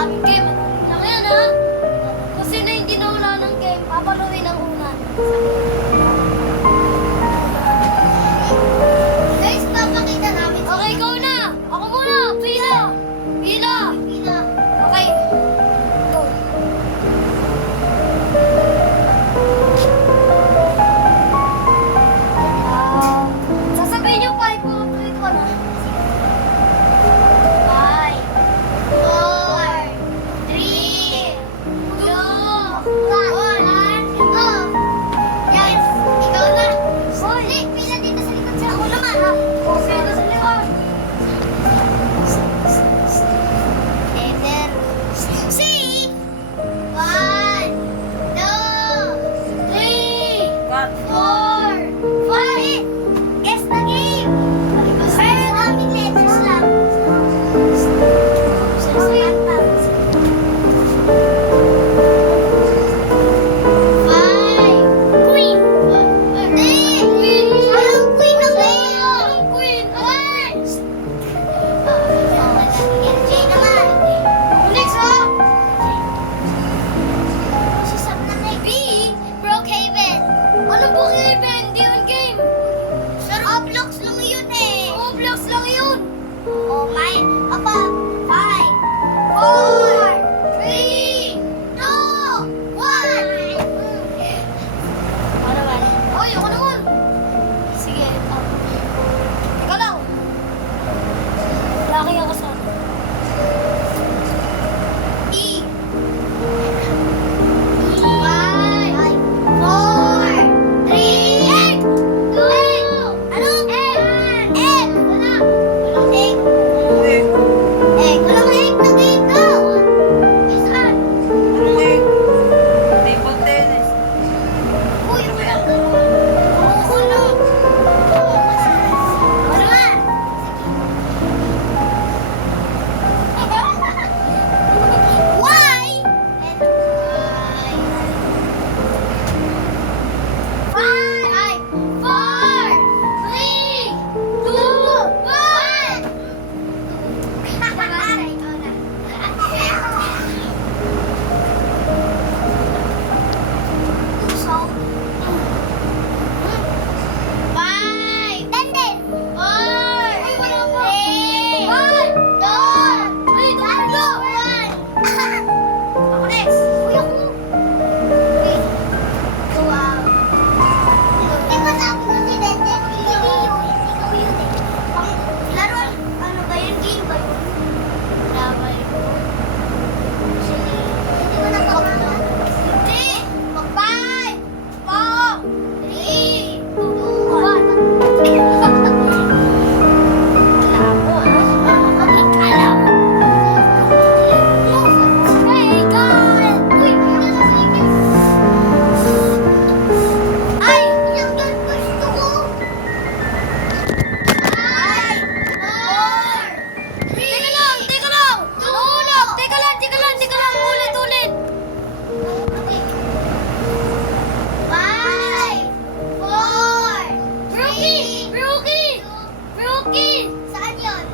daming game. Lang yan ha. Kasi na hindi nawala ng game, papaluin ang unan. Guys, papakita namin. Okay, go na. Ako muna. Pila. Pila. Pila. Okay. Go. Sasabihin yung 5 po. Tuloy ko na. 5, 4, 3, 2, 1, go! Yes! Ikaw na! Hoy! Pila dito sa likod sa ako naman ha! Pila sa likod! Letter C! 1, 2, 3, 4, 5! Guess the game! Kaya namin letters lang. Oh my, apa? 5, 4, 3, 2, 1. Ako naman. Oy, ako naman. Sige. Ikaw lang. Laki ako sa E. 5, 4, 3, 2, ano? Egg! Wala. Walang egg. Egg. Walang egg na game daw. Saan? Uy, walang ganun. Oo, ano? Ano man? Why? Five, 4, 3, 2, 1. Saan yun?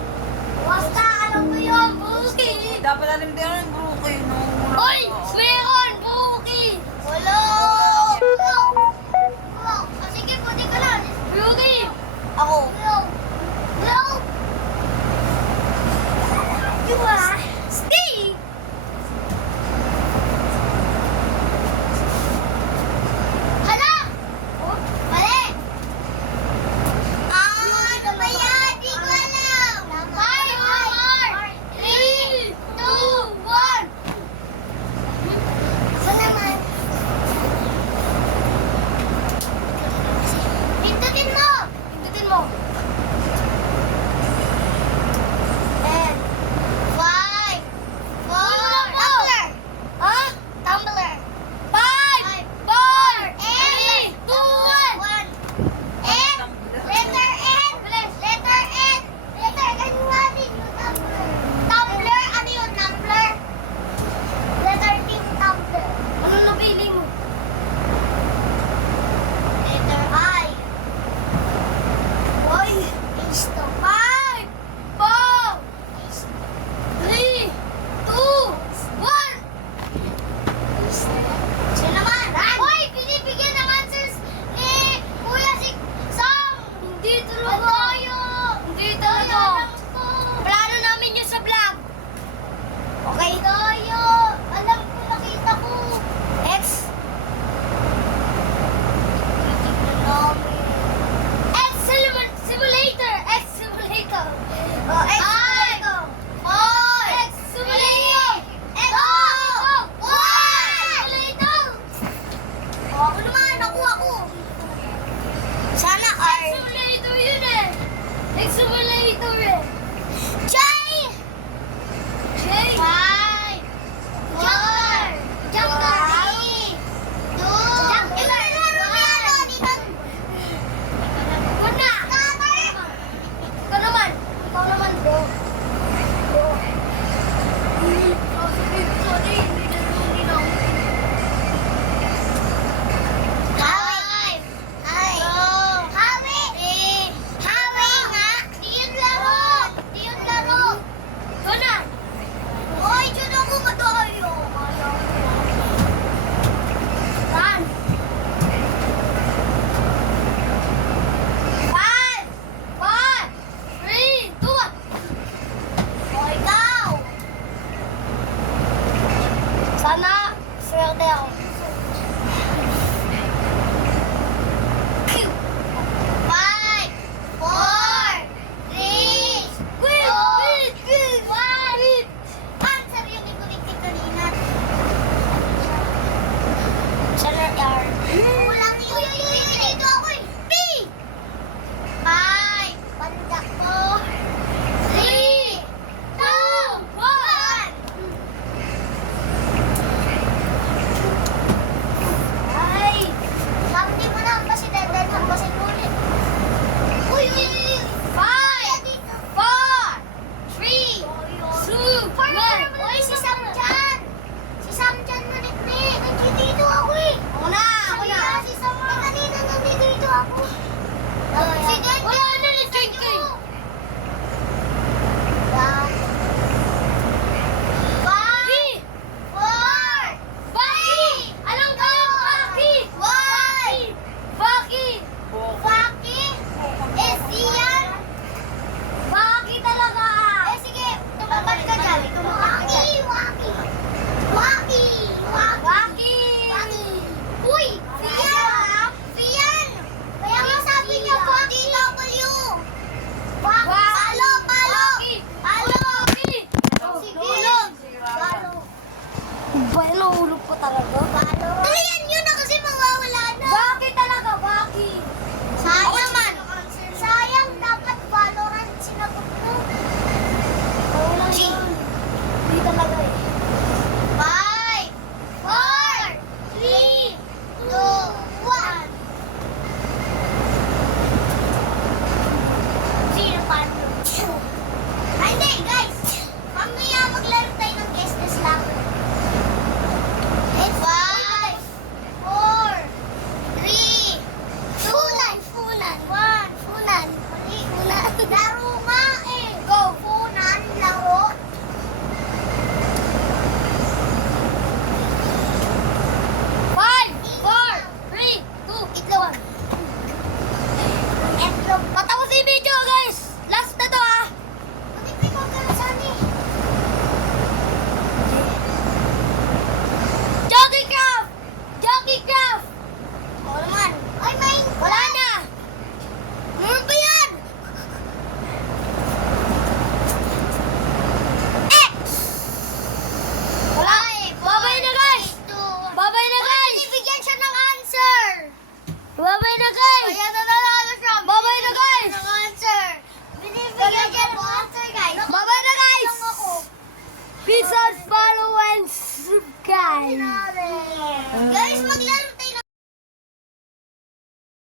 Basta, alam mo yun, Brookie! Dapat alam din ang Brookie, no? Oy! Meron, Brookie! Wala! Sige, puti ka lang. Brookie! Ako. Hello! Hello! Diba?